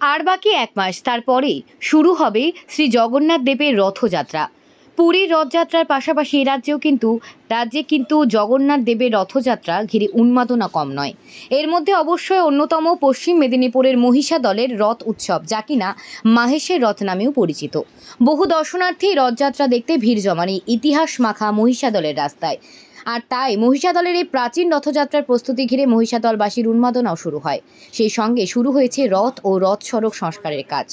আর বাকি এক মাস, তারপরেই শুরু হবে শ্রী জগন্নাথ দেবের রথযাত্রা। পুরীর রথযাত্রার পাশাপাশি রাজ্যে কিন্তু জগন্নাথ দেবের রথযাত্রা ঘিরে উন্মাদনা কম নয়। এর মধ্যে অবশ্যই অন্যতম পশ্চিম মেদিনীপুরের মহিষাদলের রথ উৎসব, যা কিনা মাহেশের রথ নামেও পরিচিত। বহু দর্শনার্থী রথযাত্রা দেখতে ভিড় জমান এই ইতিহাস মাখা মহিষাদলের রাস্তায়। আর তাই মহিষাদলের এই প্রাচীন রথযাত্রার প্রস্তুতি ঘিরে মহিষাদলবাসীর উন্মাদনাও শুরু হয়। সেই সঙ্গে শুরু হয়েছে রথ ও রথ সড়ক সংস্কারের কাজ।